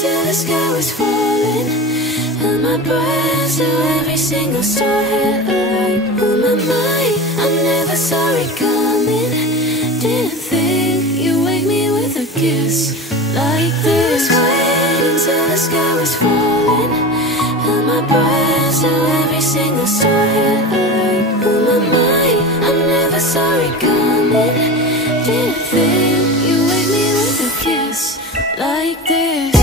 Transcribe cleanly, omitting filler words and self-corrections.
till the sky was falling. Held my breath till every single star had a light. On my mind, I never saw it coming. Didn't think you'd wake me with a kiss like this. Waiting till the sky was falling. Held my breath till every single star had a light. On my mind, I never saw it coming. Didn't think you'd wake me with a kiss like this.